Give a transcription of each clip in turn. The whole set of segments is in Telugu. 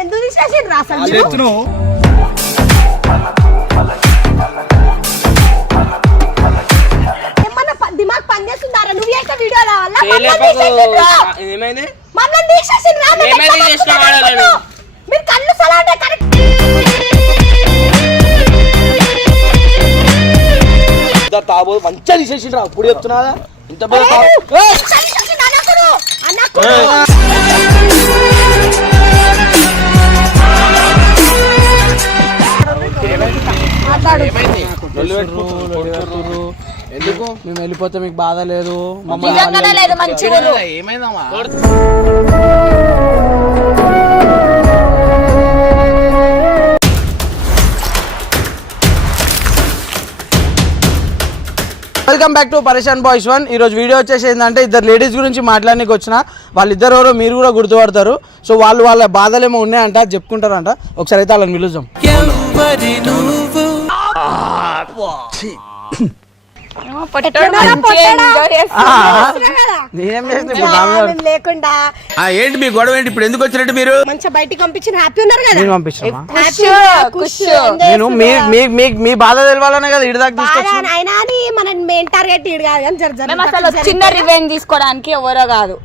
ఎందుకు తీసేసిండ్రా అసలు? మీరు? ఎత్తును ఏమన్నా ప- దిమాగ్ పనిచేస్తుందారా నువ్వు చేసిన వల్ల. ఏమైంది? మమ్మల్ని తీసేసిండ్రా? మీరు కళ్ళు సలాడే కరెక్ట్. తాబో మంచిగా తీసేసిండ్రా. ఇప్పుడు చెప్తున్నా ఇంత పెద్ద ఎందుకు మేము వెళ్ళిపోతే మీకు బాధ లేదు ఊరు ఏమైందమ్మా? Welcome back to Pareshan boys one ఈ రోజు వీడియో వచ్చేసి ఏంటంటే ఇద్దరు లేడీస్ గురించి మాట్లాడడానికి వచ్చిన వాళ్ళిద్దరు ఎవరో మీరు కూడా గుర్తుపడతారు. సో వాళ్ళు వాళ్ళ బాధలు ఏమో ఉన్నాయంట చెప్పుకుంటారంట. ఒకసారి అయితే వాళ్ళని పిలుద్దాం. లేకుండా. ఏంటి మీ గొడవ ఏంటి? ఇప్పుడు ఎందుకు వచ్చినట్టు మీరు? మంచిగా బయటికి పంపించిన హ్యాపీ ఉన్నారు కదా? నేను నేను మీ మీ మీ- మీ బాధ తెలవాలనే కదా ఇడి దాకా అయినా అని మన మెయిన్ టార్గెట్ ఈడు కాదు కానీ జర చిన్న రివెంజ్ తీసుకోవడానికి ఎవరో కాదు.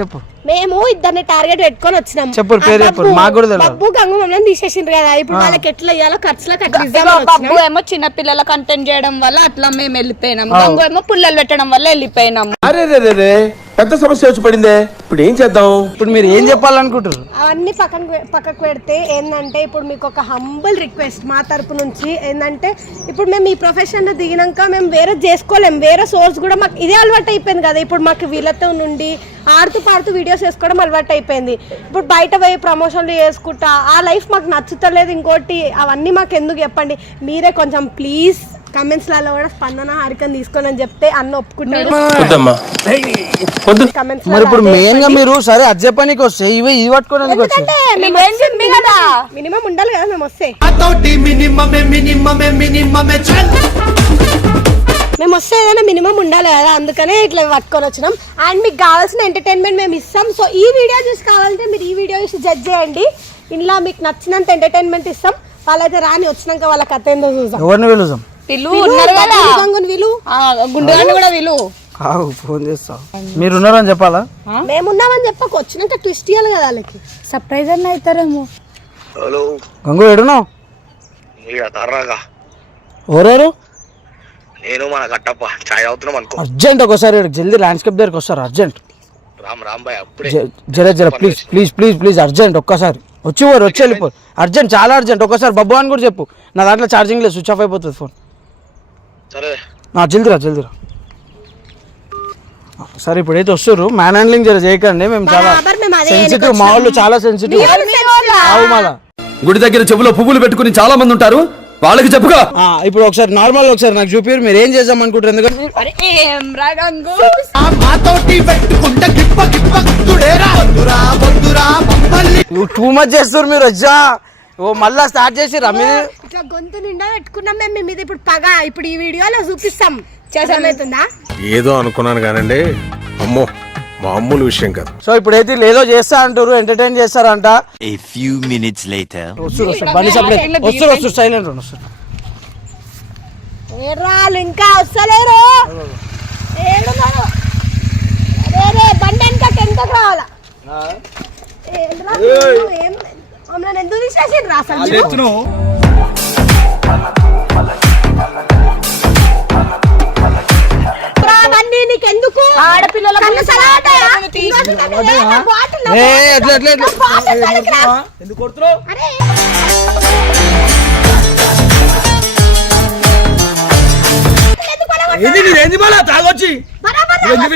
చెప్పు. మేము ఇద్దరిని టార్గెట్ పెట్టుకొని వచ్చినాం. చెప్పు, పేరు చెప్పు, బబ్బు- మాకు కూడా తెలియదు. బబ్బు గంగు మమ్మల్ని తీసేసిండ్రు కదా ఇప్పుడు వాళ్ళకి ఎట్లా ఇయ్యాలో ఖర్చులకు అట్లా వచ్చినాం. ఏమో చిన్న పిల్లల కంటెంట్ చేయడం వల్ల అట్లా మేము వెళ్ళిపోయినాం. గంగు ఏమో పుల్లలు పెట్టడం వల్ల వెళ్ళిపోయినాం. అరే రే రే రే. పెద్ద సమస్య వచ్చి పడిందే ఇప్పుడు ఏం చేద్దాం? ఇప్పుడు మీరు ఏం చెప్పాలనుకుంటారు అవన్నీ పక్కన పక్కకు పెడితే ఏంటంటే ఇప్పుడు మీకు ఒక హంబుల్ రిక్వెస్ట్ మా తరపు నుంచి ఏంటంటే ఇప్పుడు మేము ఈ ప్రొఫెషన్ దిగినాక మేము వేరే చేసుకోలేం. వేరే సోర్స్ కూడా మాకు ఇదే అలవాటు అయిపోయింది కదా. ఇప్పుడు మాకు వీళ్ళతో నుండి ఆడుతూ పాడుతూ వీడియోస్ వేసుకోవడం అలవాటు అయిపోయింది. ఇప్పుడు బయట పోయి ప్రమోషన్లు చేసుకుంటా ఆ లైఫ్ మాకు నచ్చుతలేదు ఇంకోటి అవన్నీ మాకు ఎందుకు చెప్పండి? మీరే కొంచెం ప్లీజ్ కమెంట్స్లలో కూడా స్పందన హారికని తీసుకొని అని చెప్తే అన్న ఒప్పుకుంటాడు. కమెంట్స్ మరి ఇప్పుడు మెయిన్గా మీరు సరే అది చెప్పనీకి వస్తే ఇవి ఇది పట్టుకోవడానికి ఎందుకంటే Revenge ఉంది కదా. మినిమం ఉండాలి కదా మేము వస్తే. మేము వస్తే ఏదైనా మినిమం ఉండాలి కదా అందుకనే ఇట్లా పట్టుకొని వచ్చినాం. అండ్ మీకు కావాల్సిన ఎంటర్టైన్మెంట్ మేము ఇస్తాం. సో ఈ వీడియో చూసి కావాలంటే మీరు ఈ వీడియో చూసి జడ్జ్ చేయండి. ఇంట్లో మీకు నచ్చినంత ఎంటర్టైన్మెంట్ ఇస్తాం. వాళ్ళైతే రాని వచ్చినాక వాళ్ళ కథ ఏందో చూద్దాం. ఎవరిని పిలుద్దాం పిల్లు ఉన్నారు కదా. ఆ, గుండుగాన్ని కూడా విలు కావు ఫోన్ చేస్తా. మీరు ఉన్నారని చెప్పాలా? మేమున్నామని చెప్పక వచ్చినాక ట్విస్ట్ ఇవ్వాలి కదా వాళ్ళకి. సర్ప్రైజ్ అన్న అవుతారేమో. హలో. గంగు తర్రాగా ఎవరెవరు? నేను మన కట్టప్ప ఛాయ్ అవుతున్నాం అనుకో. అర్జెంట్ ఒకసారి జల్దీ ల్యాండ్స్కేప్ దగ్గరికి వస్తారు? అర్జెంట్. రామ్ రామ్ బాయ్ అప్పుడే. జర జర please please please please urgent ఒక్కసారి. వచ్చి వచ్చి వెళ్ళిపోరు. అర్జెంట్ చాలా అర్జెంట్. ఒక్కసారి బబ్బు అని కూడా చెప్పు. నా దాంట్లో ఛార్జింగ్ లేదు స్విచ్ ఆఫ్ అయిపోతుంది ఫోన్ జల్దిరా జల్దిరా సరే ఇప్పుడైతే వస్తారు మ్యాన్ హ్యాండ్లింగ్ జర చేయకండి మేము చాలా సెన్సిటివ్ మా వాళ్ళు చాలా సెన్సిటివ్ ఆవు మళ్ళా గుడి దగ్గర చెవులో పువ్వులు పెట్టుకుని చాలా మంది ఉంటారు. వాళ్ళకి చెప్పుగా ఆ, ఇప్పుడు ఒకసారి నార్మల్ ఒకసారి నాకు చూపిరు మీరు ఏం చేద్దాం అనుకుంటారు? ఎందుకంటే టూ మచ్ చేస్తారు మీరు వచ్చా ఓ మళ్ళా స్టార్ట్ చేసి రమ్మి ఇట్లా గొంతు నిండా పెట్టుకున్నాం మేము మీ మీద ఇప్పుడు పగ. ఇప్పుడు ఈ వీడియోలో చూపిస్తాం. చేసామవుతుందా? ఏదో అనుకున్నాను కానండి. అమ్మో మామూలు విషయం కాదు. సో ఇప్పుడైతే ఏదో చేస్తా అంటారు ఎంటర్టైన్ చేస్తారంట. Later. వస్తారు వస్తారు బండి సప్లై వస్తారు వస్తారు సైలెంట్ ఉండు వస్తారు. ఏరాలు ఇంకా వస్తలేరు. రే బండి రావాలా? నువ్వు ఏం మమ్మల్ని ఎందుకు తీసేసిండ్రు అసలు? అవన్నీ నీకెందుకు? ఆడపిల్లల. ఎందుకు కొడుతున్నావు? ఏంది మళ్ళా? తాగొచ్చి. ఎందుకు?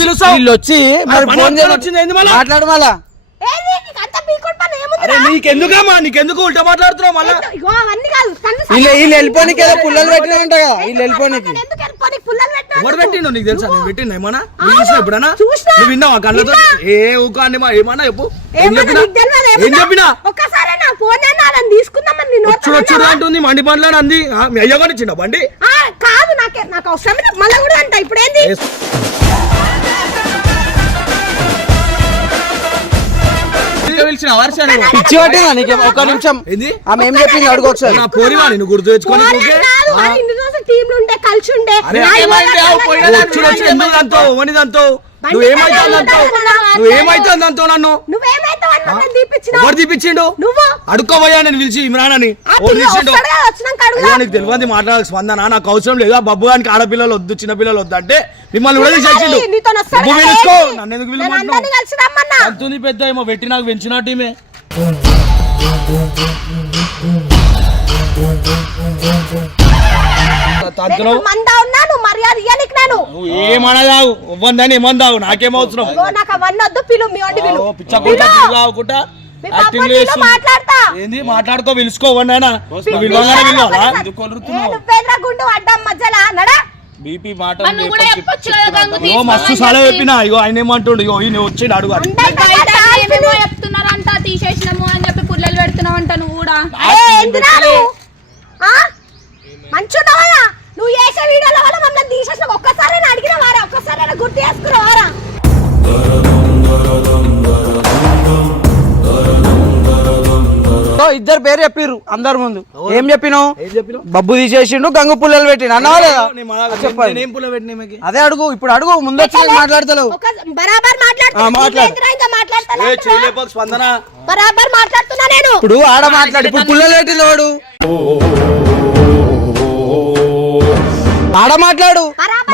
పిలుస్తావు. వీళ్ళు వచ్చి మరి ఫోన్ వచ్చింది మళ్ళా? మాట్లాడు మళ్ళా ఏంది? నీకు అంత పీకుడు పని ఏముందిరా? అరే నీకెందుకమ్మా నీకెందుకు ఉల్టా మాట్లాడుతున్నావు మళ్ళా ఇగో అవన్నీ కాదు వీళ్ళు. వీళ్ళు వెళ్ళిపోనికి ఏదో పుల్లలు పెట్టినాయంట కదా వీళ్ళు వెళ్ళిపోనికి ఎందుకు వెళ్ళిపోనీకి పుల్లలు పెట్టినావు? ఎవరు పెట్టిండు నీకు తెలుసా నేను పెట్టిండు ఏమన్నా. నువ్వు చూసినా ఎప్పుడన్నా చూసినా. నువ్వు విన్నావా కళ్ళతో విన్నా. ఏ ఊకా అని మా ఏమన్నా చెప్పు ఏం ఏమన్నా చెప్పినా నీకు తెలియదా? ఏం ఏమన్నా? చెప్పినా ఒక్కసారి నా ఫోన్ తీసుకుందామని నీ నోట్లో చూడు చూడు? అంటుంది మండి పనులు అంది ఆ, మీ అయ్య కూడా చిన్న బండి ఆ, కాదు నాకే నాకు అవసరం లేదు. మళ్ళా కూడా అంట ఇప్పుడు ఏంది ఏ- పిలిచిన వర్ష పిచ్చి పట్టిందా నీకు ఒక నిమిషం ఆమె ఏం చెప్పింది? అడుగు ఒకసారి. నా పోరివా నేను గుర్తు తెచ్చుకొని రోజులు టీంలు ఉండే కలిసి ఉండే నన్ను తీపిచ్చిండు నువ్వు అడుక్కోబోయా నేను పిలిచి ఇమ్రాన్ అని ఆ ఓ పిల్ల తీసిండు వస్తాడు కదా, వచ్చినాక అడుగుదా? అయ్యో నీకు తెలియదు మాట్లాడాల్సి స్పందన నాకు అవసరం లేదు ఆ బబ్బు గానికి ఆడపిల్లలు వద్దు చిన్న పిల్లలు వద్దు అంటే మిమ్మల్ని కూడా తీసేసిండు మరి నీతో వస్తాడు బబ్బు కదా, పిలుచుకో ఏంటి? నన్ను ఎందుకు నేను అందరినీ పిలవమంటున్నావు కలిసి రమ్మన్నా అంతుంది పెద్ద ఏమో పెట్టి నాకు పెంచినట్టు మందా ఉన్నా నువ్వు మర్యాద ఇయ్యనికి నేను. నువ్వు ఏమనదావు ఇవ్వందని ఏమందావు నాకేం అవసరం? ఇగో నాకు అవన్నీ వద్దు పిలు మీ వంటి పిలు. ఓ పిచ్చ కొట్ట పిలు. కాకుండా మీ యాక్టింగ్ పాపని పిలు, చేస్తుంది మాట్లాడతా. ఏంది? మాట్లాడుకో పిలుచుకోవన్నాయన నువ్వు విలువగానే విలువాలా ఎందుకు కొలురుతున్నావు నువ్వేంద్ర గుండు అడ్డం మధ్యలో నడా. బీపీ మాట మరి నువ్వు కూడా చెప్పొచ్చు కదా గంగు ఇగో మస్తు సలహా చెప్పిన. ఇగో ఆయన ఏమంటుండు? ఇగో ఈయన వచ్చి అడుగు అని. బయట ఏమేమో చెప్తున్నారంట తీసేసినాము అని చెప్పి పుల్లలు పెడుతున్నావంట నువ్వు కూడా. నువ్వు ఆ? మంచున్నావా నువ్వు చేసే వీడియోల వల్ల మమ్మల్ని తీసేసిన ఒక్కసారి అడిగిన వారా? ఒక్కసారి గుర్తు చేసుకున్నావారా ఇద్దరు పేరు చెప్పిర్రు అందరి ముందు. ఏం చెప్పినావు? బబ్బు తీసేసిండు గంగు పుల్లలు పెట్టిన ఈమెకి? అదే అడుగు ఇప్పుడు అడుగు ముందు వచ్చి నేను మాట్లాడతలేవు. ఒక బరాబర్ ఆ, మాట్లాడు. మాట్లాడుతున్నా ఇంకా ఏ మాట్లాడతా చేయలేకపోతే స్పందన. బరాబర్ మాట్లాడుతున్నా నేను. ఇప్పుడు ఆడ మాట్లాడు ఇప్పుడు పుల్లలు పెట్టింది వాడు. ఆడ మాట్లాడు.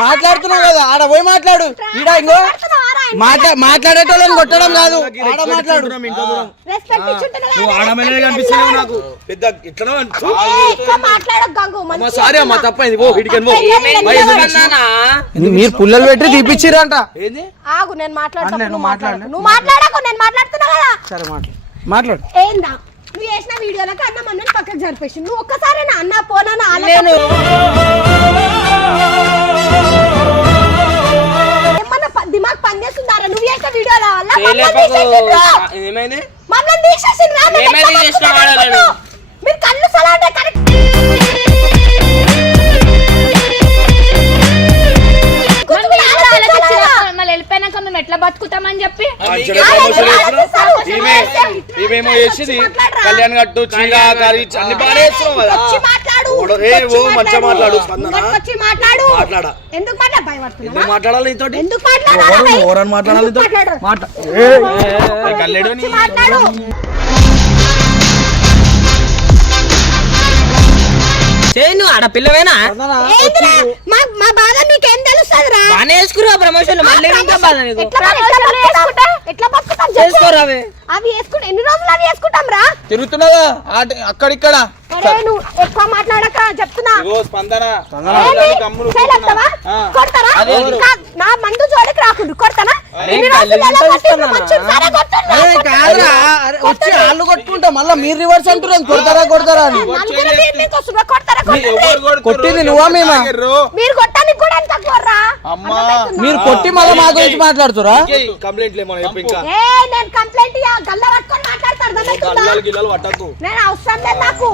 మాట్లాడుతున్నావు కదా ఆడ పోయి మాట్లాడు. ఈడ ఇంకో? మాట్లా మాట్లాడేటోళ్ళని కొట్టడం కాదు. ఆడ మాట్లాడు. ఆడమనే కనిపిస్తున్నావు. నాకు. పెద్ద ఇట్లా సారీ అమ్మ. తప్పైంది. ఇడికని పిలిచినావు? మీరు పుల్లలు పెట్టి తీపిచ్చిరంట ఏంది? ఆగు నేను మాట్లాడతా అన్న, నువ్వు నువ్వు మాట్లాడు మాట్లాడు. నువ్వు మాట్లాడకు నేను మాట్లాడుతున్నా కదా. సరే మాట్లాడు. మాట్లాడు. ఏందా? నువ్వు చేసిన వీడియోలకు అన్న మమ్మల్ని పక్కకు జరిపేసి నువ్వు ఒక్కసారి నా అన్న పోనా ఏమన్నా ప- దిమాగ్ పనిచేస్తుందారా? నువ్వు చేసిన వీడియోల వల్ల మమ్మల్ని తీసేసిండ్రు. మమ్మల్ని తీసేసిండ్రా, మేము ఎట్లా బతుకుతాం అనుకుంటున్నావు? మీరు కళ్ళు సలాంటే కరెక్ట్ బతుకుతామని చెప్పి ఈమెమో చేసింది. కళ్యాణ్ గట్టు చీర కర్రీ అన్ని బాగానే చేస్తున్నావు కదా. చేయండి ఆడ పిల్లవేనా? ఏందిరా? మా మా బాధ నీకేం తెలుస్తుందిరా? బానే వేసుకురా ప్రమోషన్ మళ్ళీ ఇంకా బాధ నీకు? ఎట్లా మరి- ఎట్లా బతుకుతాం? ఎట్లా బతుకుతాం? చెప్పు. చేసుకోరా అవి. అవి వేసుకుంటే. ఎన్ని రోజులు అవి వేసుకుంటాం రా? తిరుగుతున్నావా? ఆట- అక్కడిక్కడ. అరే నువ్వు ఎక్కువ మాట్లాడక చెప్తున్నా. ఇగో స్పందన? కొడతారా? నా మందు జోలికి రాకుండా కొడతానా? కాదురా వచ్చి వాళ్ళు కొట్టుకుంటా మళ్ళీ మీరు రివర్స్ అంటున్నారు కొడతారా కొడతారా అని. కొట్టింది నువ్వా మేమా? మీరు కొట్టడానికి కూడా ఎంత కోర్రా? మీరు కొట్టి మళ్ళీ మా గురించి మాట్లాడుతురా కంప్లైంట్లు ఏమో చెప్పు ఇంకా. ఏ నేను కంప్లైంట్ ఇయ్య గల్ల పట్టుకొని మాట్లాడతా అర్థమవుతుందా? గల్లాలు గిల్లలు పట్టకు. నేను అవసరం లేదు నాకు.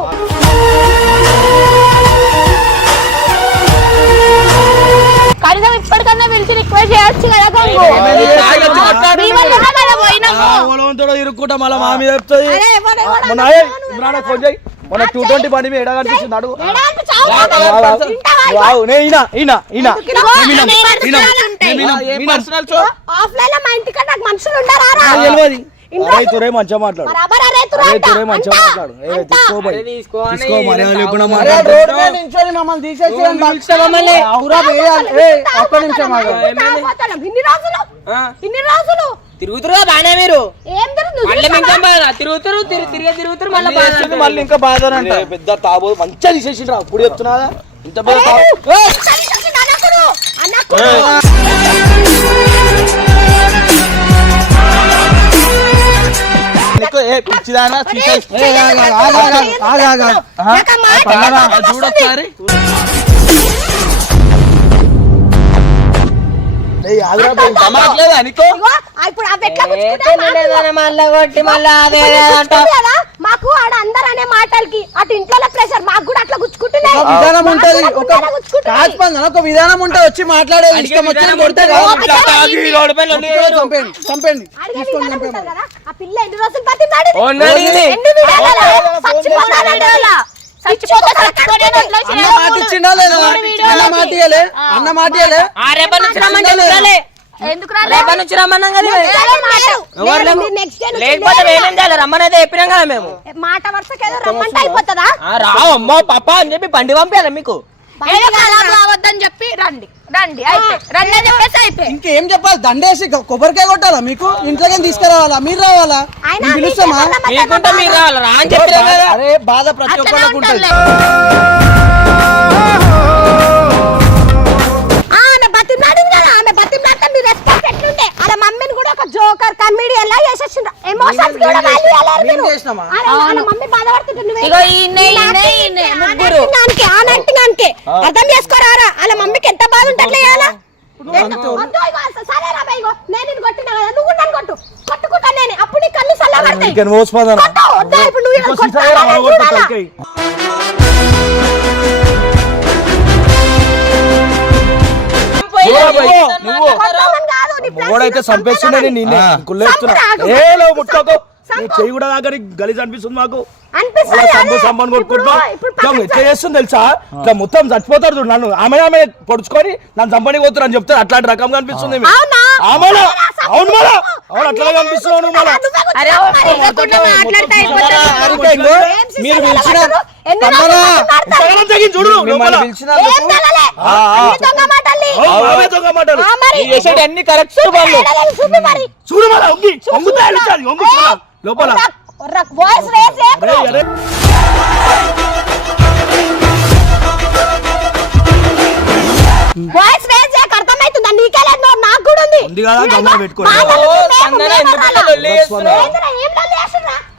కనీసం ఇప్పటికన్నా పిలిచి రిక్వెస్ట్ చేయొచ్చు కదా గంగు మీ వల్లనే కదా పోయినాము. బలవంతుడు ఇరుక్కుంటా మళ్ళీ మా మీద చెప్తుంది. అరే, ఎవరు- ఎవరు మొన్న అన్నారు? ఏ, ఇమ్రాన్ ఫోన్ చేయి. మొన్న టూ ట్వంటీ బండి మీద ఎడా అడుగు. ఏడా అనిపించావు? తింటావా? వావ్, నే ఈయన ఈయన ఈయన. ఇదిగో, ఈయన, నేను ఈయన, పర్సనల్ ఉంటాయి. ఈయన, ఈయన. ఆఫ్లైన్లో మా ఇంటికి నాకు మనుషులు ఉండరా? రా? నాకు తెలియదు మంచిగా మాట్లాడు. మంచిగా మాట్లాడు. ఏ అంట. తీసుకో బై తీసుకో అని తీసుకో మర్యాద లేకుండా అరే మాట్లాడు రోడ్ మీద నించొని మమ్మల్ని తీసేసి అవురా వేయాలి. ఏ ఒక్క నిమిషం ఆగు. తాగుబోతున్నాం. ఇన్ని రోజులు. ఇన్ని రోజులు. తిరుగుతురుగా బానే మీరు. మళ్ళీ ఇంకా బాధ. తిరుగుతురు తిరిగి తిరిగి తిరుగుతురు మళ్ళీ బాధ మళ్ళీ ఇంకా బాధ అంట పెద్ద తాబో మంచిగా తీసేసిండ్రా. ఇప్పుడు చెప్తున్నాదా ఇంత పెద్ద పిచ్చిదానా. చూడొకసారి ఇప్పుడు అవి ఎట్లా గుచ్చుకుంటాయి మాకు? కొట్టి మళ్ళా అదే ఆడ అందరు అనే మాటలకి అటు ఇంట్లో ప్రెషర్ మాకు కూడా అట్లా గుచ్చుకుంటున్నాయి ఒక విధానం ఉంటది ఒక విధానం ఉంటది వచ్చి మాట్లాడేది ఇష్టం కొడితే. చంపేయండి చంపేయండి ఆ పిల్ల ఎన్ని రోజులు. ఎన్ని అన్న మాట ఇచ్చిండా లేదా అన్న మాట ఇయ్యలే అన్న మాట ఇయ్యలే ఆ రేపటి నుంచి ఎందుకు రేపటి నుంచి రమ్మన్నాం కదా లేకపోతే చేయాలి చెప్పినాం కదా మేము మాట రమ్మంటే అయిపోతుందా రావు అమ్మో పాప అని చెప్పి బండి పంపించాలి మీకు? అవద్దని చెప్పి రండి. రండి రండి అని చెప్పేసి ఇంకేం చెప్పాలి? దండేసి కొబ్బరికాయ కొట్టాలా మీకు? ఇంట్లోకి తీసుకురావాలా? మీరు రావాలా? పిలుస్తామా? మీకుంటే మీరు రావాలి? రా అని అరే బాధ ప్రతి ఒక్కరికి ఉంటుంది. బతిమలాడింది కదా ఆమె బతిమలాడితే మీ రెస్పెక్ట్ ఎట్లుండే? అలా మమ్మీని కూడా ఒక జోకర్ కమెడియన్ లా చేసేసిండ్రు. ఎమోషన్స్ కూడా వాల్యూ ఇవ్వలేరు మీరు చేసినామా? అరే, వాళ్ళ మమ్మీ బాధపడుతుంటే నువ్వేం ఇగో? ఈయనే, ఈయనే, ఈయనే, ముగ్గురు. దానికి, ఆ acting దానికి. అర్థం చేసుకోరారా వాళ్ళ మమ్మీకి ఎంత బాధ ఉంటే అట్లా చేయాలా? నేను అప్పుడు నీ కళ్ళు చల్లబడతాయి. నువ్వు ప్లాస్టిక్ ఓడైతే చంపేస్తుండే నేనే కుళ్ళేస్తున్నా చంపురా, ఏ చెయ్యి కూడా దాకా గలీజ్ అనిపిస్తుంది మాకు అనిపిస్తుంది అలా సంబు అదే. సంబని ఇప్పుడు- కొట్టుకుంటాం ఎట్లా చేస్తుంది తెలుసా ఇట్లా మొత్తం చచ్చిపోతారు చూడు నన్ను ఆమె ఆమె పొడుచుకొని నన్ను చంపని పోతారు అని చెప్తారు అట్లాంటి రకంగా అనిపిస్తుంది ఈమె. అవునా? మళ్ళా. అవును కనిపిస్తున్నావు మళ్ళా మరి పిలిచిన? ఇంతగానం తెగించి చూడు దొంగ మాటలు. ఆ, మరి. ఈ చేసేటి అన్ని కరెక్ట్ వాళ్ళు. మరి. ఒంగి ఒంగుతా ఒంగు లోపల. వాయిస్ చేయక అర్థమవుతుందా నీకే లేదు నోరు, నాకు కూడా ఉంది. ఉంది కదా, ఇదిగో, గమ్మున పెట్టుకో.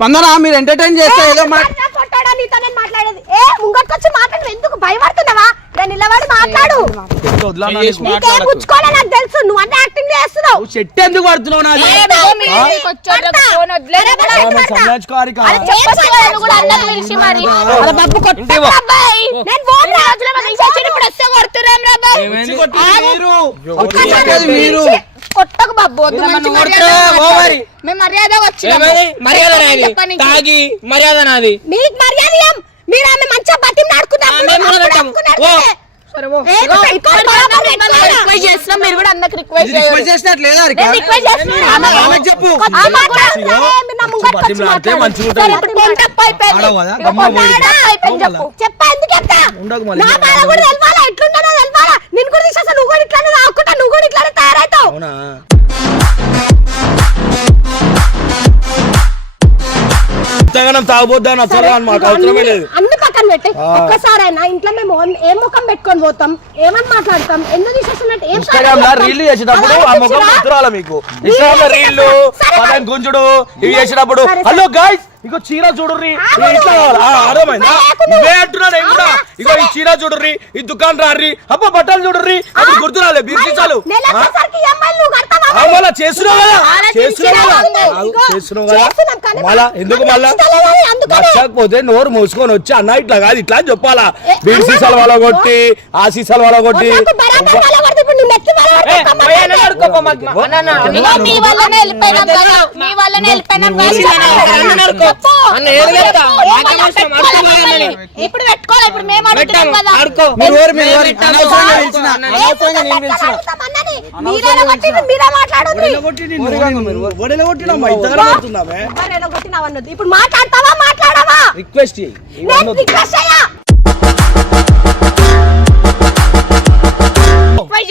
స్పందన మీరు ఎంటర్టైన్ చేస్తే ఏదో మా నా పొట్టాడా నీతో నేను మాట్లాడేది? ఏ ముంగట్కొచ్చి మాట్లాడు ఎందుకు భయపడుతున్నావా? నేను నిలబడి మాట్లాడు. నీకు. తెలుసు నువ్వు అంటే యాక్టింగ్ చేస్తున్నావు. చెట్టు ఎందుకు పడుతున్నావు మరి. నేను కొట్టకు బాబు. వద్దు, మంచి మర్యాద. మేము మర్యాద వచ్చినాము. మర్యాద నాది. తాగి మర్యాద నాది. మీకు మర్యాద ఇయ్యం. మీరు ఆమె మంచిగా బతిం ఆ, మేము కూడా పెట్టాము. ఓ. ఇగో, ఇక్కడ మనం మిమ్మల్ని రిక్వెస్ట్ చేస్తున్నాం, మీరు కూడా అందరికి రిక్వెస్ట్ చెప్పు. చెప్పు. చెప్పా ఎందుకు చెప్తా. నా బాధ కూడా తెలవాలా? ఎట్లుంటానో ఇంతగానం తాగబోద్దా అసలు అని మాకు అవసరమే లేదు. అన్ని పక్కన పెట్టి. ఒక్కసారైనా ఇంట్లో మేము ఏం ముఖం పెట్టుకొని పోతాం? ఏమని మాట్లాడతాం? ఎందుకు తీసేస్తున్నట్టు ఏం ఇన్స్టాగ్రామ్లో రీల్ చేసేటప్పుడు ఆ ముఖం గుర్తురాల మీకు. ఇన్స్టాగ్రామ్లో రీళ్ళు పదం గుంజుడు ఇవి చేసినప్పుడు సరే, హలో గాయ్స్ ఇగో చీర చూడుర్రి. ఇట్లా కావాలా? అర్థమైందా? నువ్వు. కూడా? ఇగో ఈ చీర చూడుర్రి ఈ దుకాణం రారి అబ్బా బట్టలు చూడుర్రి. అది బీర్సీసాలు EMI నువ్వు కడతావా మళ్ళా చేస్తున్నావు కదా? చేస్తున్నావు కదా? చేస్తున్నావు కదా? మళ్ళా ఎందుకు మళ్ళా. నచ్చకపోతే నోరు మూసుకొని వచ్చి అన్న ఇట్లా కాదు ఇట్లా చెప్పాలా? ఏ, బీర్ అన్న సీసాలు వాళ్ళ కొట్టి ఆ సీసాలు వాళ్ళ కొట్టి మీ వల్లనే వెళ్ళిపోయినాం కదా మీ వల్లనే వెళ్ళిపోయినాం. ఇప్పుడు పెట్టుకోవాలి ఇప్పుడు మేము అడుగుతున్నాం పెట్టాము. కదా. ఆడుకో. మీరు ఎవరు? మీరు ఎవరు?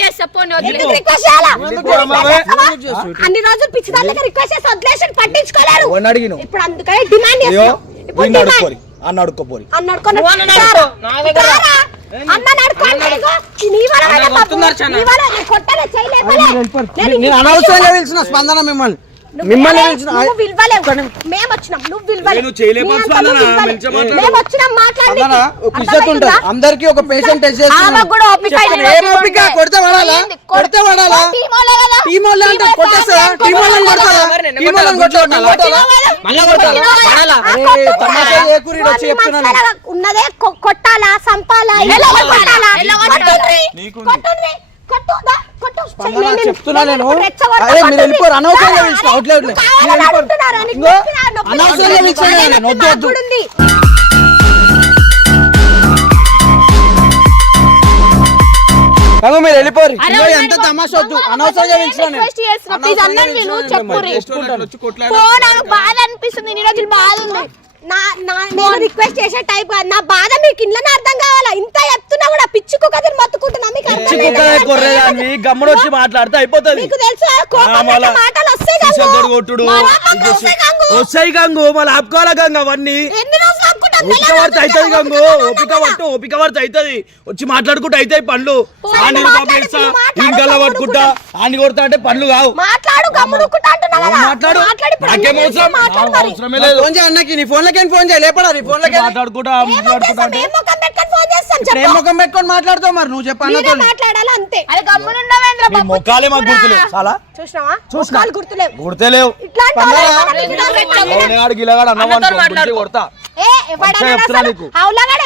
చేస్తా పోనీ. ఎందుకు రిక్వెస్ట్ చేయాలా? అన్ని రోజులు పిచ్చి దానికి రిక్వెస్ట్ చేసి వదిలేసి పట్టించుకోలేరు. ఎవరిని అడిగిను? ఇప్పుడు అందుకని డిమాండ్ చేస్తున్నాం ఇప్పుడు వీడిని అడుక్కోరి అన్న అడుక్కోపోరి. అన్న. నా దగ్గర. అన్న నీ వల్ల కొట్టలే, చేయలేపలే. నేను అనవసరంగా పిలిచిన స్పందన మిమ్మల్ని. మిమ్మల్ని అందరికి ఒక పేషెంట్ కొడితే పడాలా? కొడితే పడాలా. ఉన్నదే కొట్టాలా? సంపాలా కొట్టాలా? కొట్టు, దా, కొట్టు. స్పందన నేను- చెప్తున్నా నేను ఇప్పుడు రెచ్చగొడతా, అరే మీరు కొట్టుండ్రి. వెళ్ళిపోరు అనవసరంగా కావాలా? పిలిచిన అవుట్లే అవుట్లే నువ్వు కావాలని అడుగుతున్నారా? నీకు ఇంకో, రా- నొప్పి అనవసరంగా రా- పిలిచాను నేను, వద్దు, నాకు వద్దు. కూడా ఉంది. కాదు మీరు వెళ్ళిపోరు ఇంకో అరే, ఎంత తమాషా వద్దు అమ్మ, అనవసరంగా అమ్మ, పిలిచిన నేను request చేస్తున్నా. Please అనవసరంగా అన్నని పిలిచిన విను, నేను చెప్పుర్రి. చేసుకుంటాను. పో, నాకు బాధ అనిపిస్తుంది ఇన్ని రోజులు బాధ ఉంది నా నా నేను రిక్వెస్ట్ చేసే టైప్ కాదు. నా బాధ మీకు ఇంట్లోనే అర్థం కావాలా? ఇంత చెప్తున్నా కూడా పిచ్చి కుక్కదిని మొత్తుకుంటున్నా. మీకు అర్థం గమ్మున వచ్చి మాట్లాడితే అయిపోతుంది. మీకు తెలుసు కోపం మాటలు వస్తాయి గంగు. వస్తాయి గంగు. మళ్ళీ ఆపుకోవాలా గంగు అవన్నీ? ఓపిక అవుతుంది గంగు. ఆపుకుంటాం ఓపిక. పట్టు ఓపిక పడితే అవుతుంది వచ్చి మాట్లాడుకుంటే అవుతాయి పండ్లు ఆని మాట్లాడు, ఇంకల్లా పట్టుకుంటా. ఆని కొడతా అంటే పండ్లు కావు. మాట్లాడు. మాట్లాడు. నాకేం అవసరం. అవసరమే లేదు. అన్నకి నీ ఫోన్ లకి ఫోన్ చేయ లేపడా నీ ఫోన్ లకి మాట్లాడుకుంటా ముఖం పెట్టుకొని ప్రేమ. ముఖం మాట్లాడుతావు మరి? నువ్వు మాట్లాడాలి అంతే. గమ్మునుండవేంద్ర మాకు గుర్తులేవు. చాలా? చూసినావా? ఇట్లాంటి కొడతా ఏ, ఎవడన్నాడు అసలు?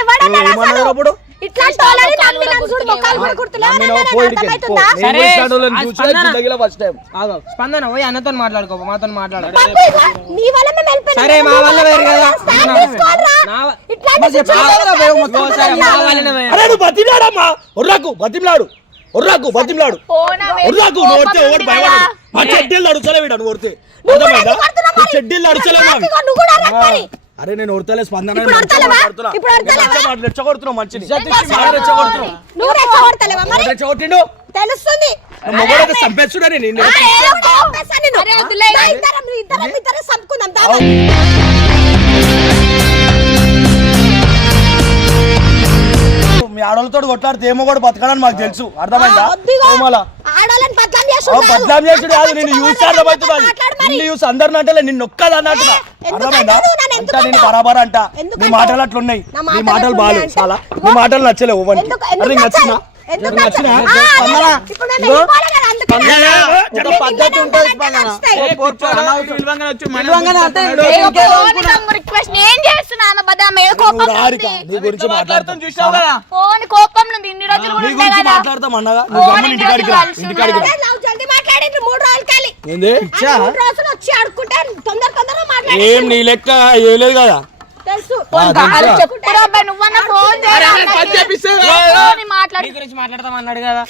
ఎవడన్నాడు అసలు? స్పందన. జిందగీలో ఫస్ట్ టైం ఆగో. స్పందన పోయి అన్నతో మాట్లాడుకో మాతో మాట్లాడు. సరే, మా వల్ల వేరు కదా. స్టాండ్ తీసుకోవాలిరా. నా- ఇట్లాంటి మరి చెప్పు, situation ఆగరా, భయం మొత్తం. వస్తుంది సరే, మా కదా. వాళ్ళనే పోయి. అరే నువ్వు బతిమలాడమ్మా. ఒర్రాకు బతిమలాడు. ఒర్రాకు బతిమలాడు. పోనవే, ఒర్రాకు నువ్వు ఉంది భయపడడు కదా. మా చెడ్డీళ్ళు అడుగుతలే వీడు నువ్వు? చెడ్డీళ్ళు అడుగుతలేవు అరే నేను ఒడతలే స్పందన ఇప్పుడు అడతలేవా? ఇప్పుడు అడతలేవా? రెచ్చగొడుతున్నావు మంచిని రెచ్చగొడుతున్నావా? రెచ్చగొడుతున్నావు నువ్వు రెచ్చగొడతలేవా మరి? రెచ్చగొట్టిండు తెలుస్తుంది మొగడైతే చంపేస్తుడని నేను ఆ, ఏదో ఒకటి చంపేస్తా నిన్ను. అరే, వదిలే. దా, ఇద్దరం ఇద్దరం ఇద్దరం చంపుకుందాం దా. మీ ఆడవాళ్ళతో కొట్లాడితే ఏమో కూడా బతకడని మాకు తెలుసు అర్థమైందా వద్దిగో. ఆడోళ్ళని బదనాం ఓ చేసుడు కాదు. బద్నాం చేసుడు కాదు నిన్ను యూస్. నిన్ను యూస్ అందరిని అంటే నిన్ను ఒక్కది అన్నట్టుగా అర్థమైందా? అంట నేను? బరాబర్ అంట. నీ? మాటలు అట్లున్నాయి. నా మాటలు బాగాలేవు చాలా? నీ మాటలు నచ్చలేవు ఇవ్వండి? నచ్చినా? పద్ధతి ఉంటుంది రారిక. నీ గురించి మాట్లాడతాం చూసావు కదా? పోని కోపం ఉంది ఇన్ని రోజులు కూడా నీ ఉండే గురించి కదా? మాట్లాడతాం అన్నగా? నువ్వు ఓ, గమ్మున నేను ఇంటికాడికి రా. కలిసి ఇంటికాడికి రా. అదే లవ్ జల్దీ మాట్లాడిండ్రు మూడు రోజులకి వెళ్ళి. ఏంది? అదే మూడు రోజులు వచ్చి అడుక్కుంటే తొందర తొందరగా మాట్లాడి ఏం నీ లెక్క? ఏం లేదు కదా? తెలుసు. నువ్వన్న ఫోన్ మాట్లాడు. నీ గురించి మాట్లాడతాం అన్నాడు కదా?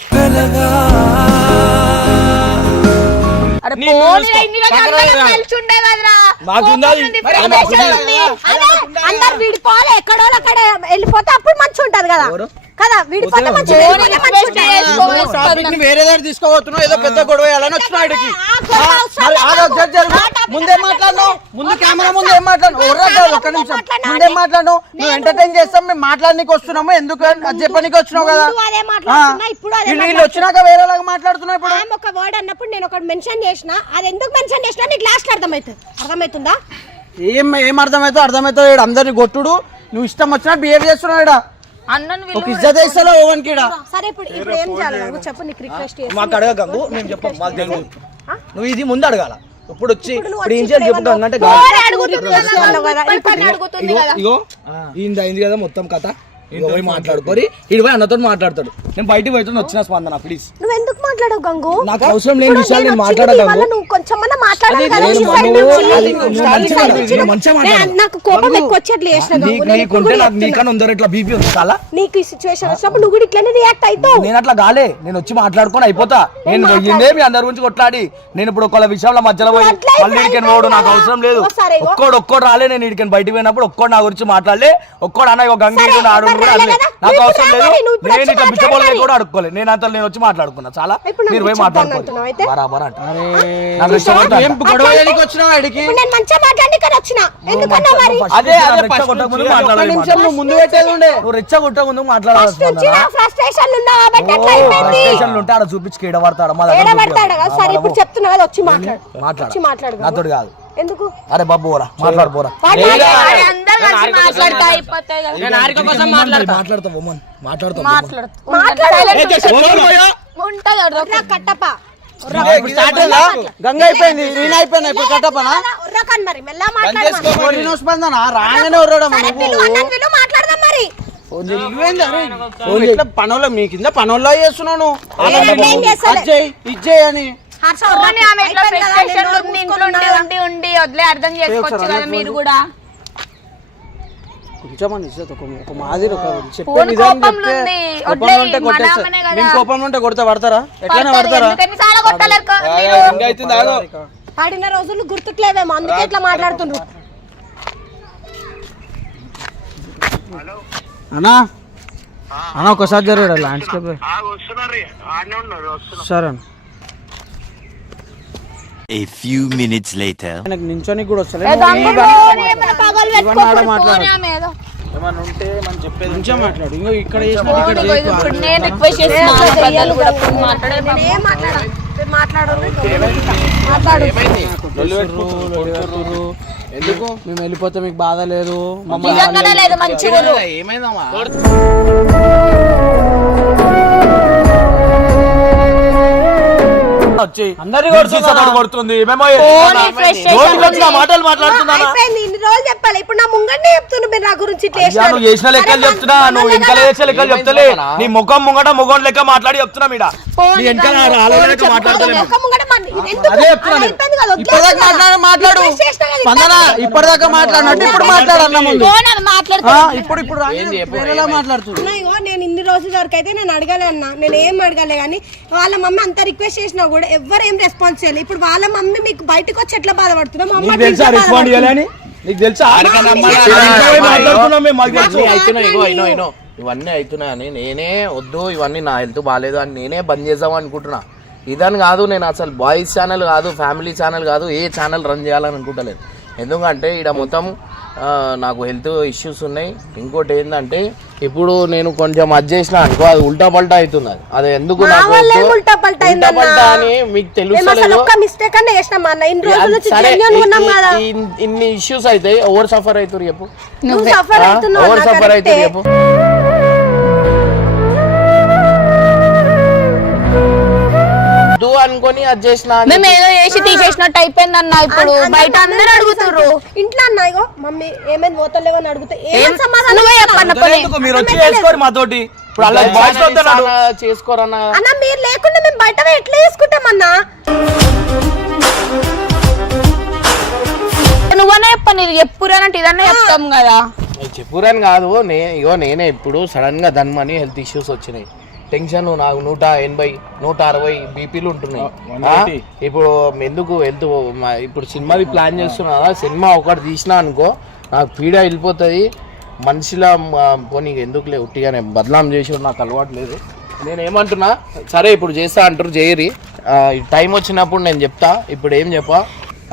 అందరం విడిపోవాలి. ఎక్కడో అక్కడ వెళ్ళిపోతే అప్పుడు మంచి ఉంటది కదా కదా మంచి పోనీ రిక్వెస్ట్ చేసుకోవాలి టాపిక్ని వేరే దగ్గర తీసుకోబోతున్నావు ఏదో పెద్ద గొడవ వేయాలని వచ్చిన ఆడికి ముందే మాట్లాడినావు? ముందు కెమెరా ముందు ఏం కెమెరా ఒక్క నిమిషం. మాట్లాడినా ముందే అని. మాట్లాడినావు? నువ్వు ఎంటర్టైన్ చేస్తాం మేము మాట్లాడనీకి వస్తున్నాము. ఎందుకు? అని అది చెప్పనీకి వచ్చినావు కదా. వీళ్ళు వచ్చినాక వేరేలాగా మాట్లాడుతున్నావు ఇప్పుడు. ఒక వర్డ్ అన్నప్పుడు నేను ఒకటి మెన్షన్ చేసిన అది ఎందుకు మెన్షన్ చేసినా నీకు లాస్ట్ అర్థమవుతుంది అర్థమవుతుందా ఏం ఏం అర్థమవుతుందో అర్థమవుతుందో ఈడ. అందరిని కొట్టుడు. నువ్వు ఇష్టం వచ్చినట్టు బిహేవ్ చేస్తున్నావు ఈడ. అన్నను ఒక విలువ ఇజ్జత్ వేస్తాలో ఓవన్కి ఈడ సరే ఇప్పుడు ఇప్పుడు ఏం చేయాలి? నువ్వు చెప్పు నీకు రిక్వెస్ట్ చేసి మాకు అడగకంగు మేము చెప్పం మాకు తెలియదు. నువ్వు ఇది ముందు అడగాల. ఇప్పుడు వచ్చి ఇప్పుడు ఏం చేయాలి అంటే ఇగో అయింది కదా మొత్తం కథ. పోయి మాట్లాడుకోరి. ఇటు పోయి అన్నతో మాట్లాడతాడు. నేను బయటికి పోయితే వచ్చిన స్పందన ప్లీజ్ నువ్వు ఎందుకు మాట్లాడవు గంగు? నాకు అవసరం లేని విషయాలు నేను మాట్లాడగలను. నువ్వు మాట్లాడాలి మాట్లాడు. నాకు కోపం ఎక్కువ వచ్చేట్లు చేసిన నీకుంటే నాకు. నీకన్నా ఉందరు ఇట్లా బీపీ ఉంది చాలా నీకు ఈ సిచ్యువేషన్ వచ్చినప్పుడు నువ్వు కూడా ఇట్లనే రియాక్ట్ అవుతావు. నేను అట్లా గాలే నేను వచ్చి మాట్లాడుకొని అయిపోతా. నేను పోయిందే మీ అందరి గురించి కొట్లాడి. నేను ఇప్పుడు ఒకళ్ళ విషయంలో మధ్యలో పోయి మళ్ళీ ఇడికని పోవడం నాకు అవసరం లేదు. ఒక్కోడు ఒక్కోడు రాలే. నేను ఇడికని బయటికి పోయినప్పుడు ఒక్కోడు నా గురించి మాట్లాడలే. ఒక్కోడు అన్న గంగ ఆడు నాకు అవసరం లేదు నేను ఇట్లా బిచ్చబోలు. కూడా అడుక్కోలేదు నేను అంతా నేను వచ్చి మాట్లాడుకున్నా చాలా మీరు పోయి మాట్లాడుకోవాలి? బరాబర్ మాట్లాడాలి చూపించి సరే ఇప్పుడు చెప్తున్నా కదా వచ్చి మాట్లాడు మాట్లాడు. వచ్చి మాట్లాడు కదా. ఎందుకు అరే బాబు పోరా మాట్లాడు పోరా. అందరు కలిసి మాట్లాడితే అయిపోతాయి కదా. నేను కోసం మాట్లాడతా. గంగ అయిపోయింది నేను అయిపోయినా ఇప్పుడు కట్టపనా మరి మెల్ల స్పందన? రాగానే ఉర్రడం సరే పిలు అన్నది పిలు మాట్లాడదాం మరి. ఇట్లా పనుల్లో మీ కింద పనుల్లో చెయ్ అని. అర్థం చేసుకోవచ్చు కదా మీరు కూడా. కొంచెం ఇజ్జత్ ఒక ఒక మాదిరి ఒక చెప్పే చెప్తే ఉంది. కోపంలో ఉంటే కొట్టేస్తా. మేము కోపంలో ఉంటే కొడితే పడతారా? ఎట్లైనా పడతారు? పడిన రోజులు గుర్తుకులేవేమో అందుకే ఇట్లా మాట్లాడుతుండ్రు. అన్నా? అన్న ఒకసారి జరగడు ల్యాండ్స్కేప్ సరే అన్న A few minutes later. ఆయనకు నించోనికి కూడా వస్తలే ఏ దొంగ ఫోన్ ఏమైనా పగలు ఇవన్నీ ఆడ పెట్టుకో, మాట్లాడు. ఫోన్ ఆమె ఏదో. ఏమన్నా ఉంటే మనం చెప్పేది కొంచెం మాట్లాడు. ఇంకో ఇక్కడ చేసిన చేయకు. నేను రిక్వెస్ట్. ఎందుకు? మేము వెళ్ళిపోతే మీకు బాధ లేదు. మమ్మల్ని లేదు మంచిగా ఏమైందమ్మా? వచ్చి కొడుతుందా? మేమో వచ్చిన మాటలు మాట్లాడుతున్నానా? ఇన్ని రోజులు చెప్పాలి. ఇప్పుడు నా ముంగంటే చెప్తున్నా మీరు నా గురించి. నువ్వు చేసిన లెక్కలు చెప్తున్నా నువ్వు ఇంకా. చేసే లెక్కలు చెప్తలే. నీ ముఖం ముంగట ముఖం లెక్క మాట్లాడి చెప్తున్నా మీడ. మాట్లాడు. ఇప్పటిదాకా మాట్లాడినట్టు ఇప్పుడు మాట్లాడన్న ముందు. ఇప్పుడు ఇప్పుడు నేను ఇన్ని రోజుల వరకు అయితే నేను అడగలే అన్న. నేను ఏం అడగలే కానీ వాళ్ళ మమ్మీ అంత రిక్వెస్ట్ చేసినా కూడా ఎవ్వరు ఏం రెస్పాన్స్ చేయలేదు ఇప్పుడు వాళ్ళ మమ్మీ మీకు బయటకు వచ్చి ఎట్లా బాధపడుతుందో మా అమ్మ నీకు తెలుసా అట్లా రెస్పాండ్ బాధపడుతుంది. చేయాలని నీకు తెలుసా? మాట్లాడుతున్నాం మేము మాకు తెలుసు ఇవన్నీ అవుతున్నాయి ఇగో ఇనో ఇనో ఇవన్నీ అవుతున్నాయని నేనే వద్దు ఇవన్నీ నా హెల్త్ బాగాలేదు అని నేనే బంద్ చేద్దాం అనుకుంటున్నా. ఇదని కాదు నేను అసలు బాయ్స్ ఛానల్ కాదు ఫ్యామిలీ ఛానల్ కాదు ఏ ఛానల్ రన్ చేయాలని అనుకుంటలేదు. ఎందుకంటే ఇక్కడ మొత్తం ఆ, నాకు హెల్త్ ఇష్యూస్ ఉన్నాయి. ఇంకోటి ఏంటంటే ఇప్పుడు నేను కొంచెం అది చేసిన అనుకో అది ఉల్టా పల్టా అవుతుంది అది అది ఎందుకు నాకు వల్ల ఏం వద్దు. ఉల్టా పల్టా ఉల్టా అయిందన్నా? పల్టా అని మీకు మేము అసలు తెలుస్తలేదు ఒక్క మిస్టేక్ అన్న చేసినాం అన్న ఇన్ని రోజుల నుంచి సరే genuine గా ఉన్నాం ఈ- కదా ఈ- ఇన్ని ఇష్యూస్ అయితే ఎవరు సఫర్ అవుతారు చెప్పు నువ్వు సఫర్ ఆ? అవుతున్నావు ఎవరు అన్న, సఫర్. అవుతారు చెప్పు అనుకొని అది చేసిన మేము ఏదో చేసి తీసేసినట్టు అయిపోయింది అన్న ఇప్పుడు బయట అందరూ అడుగుతుర్రు ఇంట్లో అన్న ఇగో మమ్మీ ఏమైంది? పోతలేవు అని అడిగితే ఏం సమాధానం నువ్వే చెప్తావు? చెప్పన్న పోనీ. ఎందుకు మీరు వచ్చి చేసుకోరు మాతోటి ఇప్పుడు అలా బాయ్స్ చాలా వద్దన్నాడు. చేసుకోరన్నా. అన్న మీరు లేకుండా మేము బయట ఎట్లా చేసుకుంటాం అన్న? నువ్వనే చెప్పను ఇది ఎప్పుడు అన్నట్టు ఇదన్నా చెప్తాం కదా. చెప్పురని కాదు నే ఇగో నేనే ఇప్పుడు సడన్గా ధన్మని హెల్త్ ఇష్యూస్ వచ్చినాయి. టెన్షన్ నాకు నూట ఎనభై నూట అరవై బీపీలు ఉంటున్నాయి? ఇప్పుడు ఎందుకు హెల్త్ ఇప్పుడు సినిమాది ప్లాన్ చేస్తున్నా సినిమా ఒకటి తీసినా అనుకో నాకు పీడ వెళ్ళిపోతుంది. మనిషిలా పోనీ ఎందుకులే ఉట్టిగానే బదనాం చేసి నాకు అలవాటు లేదు. నేను ఏమంటున్నా సరే ఇప్పుడు చేస్తా అంటారు చేయరి. టైం వచ్చినప్పుడు నేను చెప్తా ఇప్పుడు ఏం చెప్పా?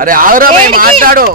అరే ఆగురా మాట్లాడు.